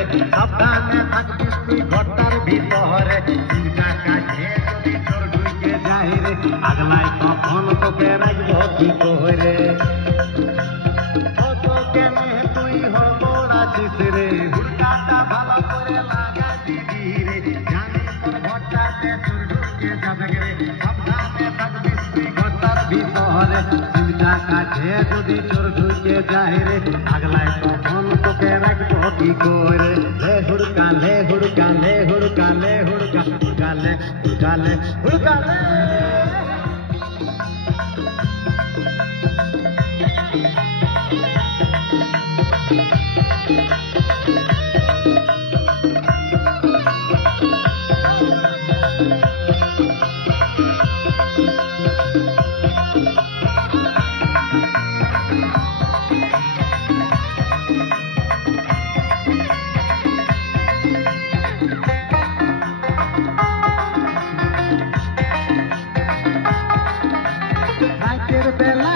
রে সাবধানে থাকবিস তুই ঘরটার ভিতরে চিন্তা কাছে যদি তোর ঢুকে যায় রে আগলাই তখন তোকে রাখবো কি করে কেনে তুই হবড়াছিস রে হুড়কাটা ভালো করে লাগা দিবি রে জানি তোর ঘরটাতে তোর ঢুকে যাবে রে সাবধানে থাকবিস তুই ঘরটার ভিতরে চিন্তা কাছে যদি তোর ঢুকে যায় রে আগলাই তখন তোকে রাখবো কি করে লে হুড়কা লে হুড়কা লে হুড়কা লে হুড়কা হুড়কা লে হুড়কা লে হুড়কা লে রাতের বেলা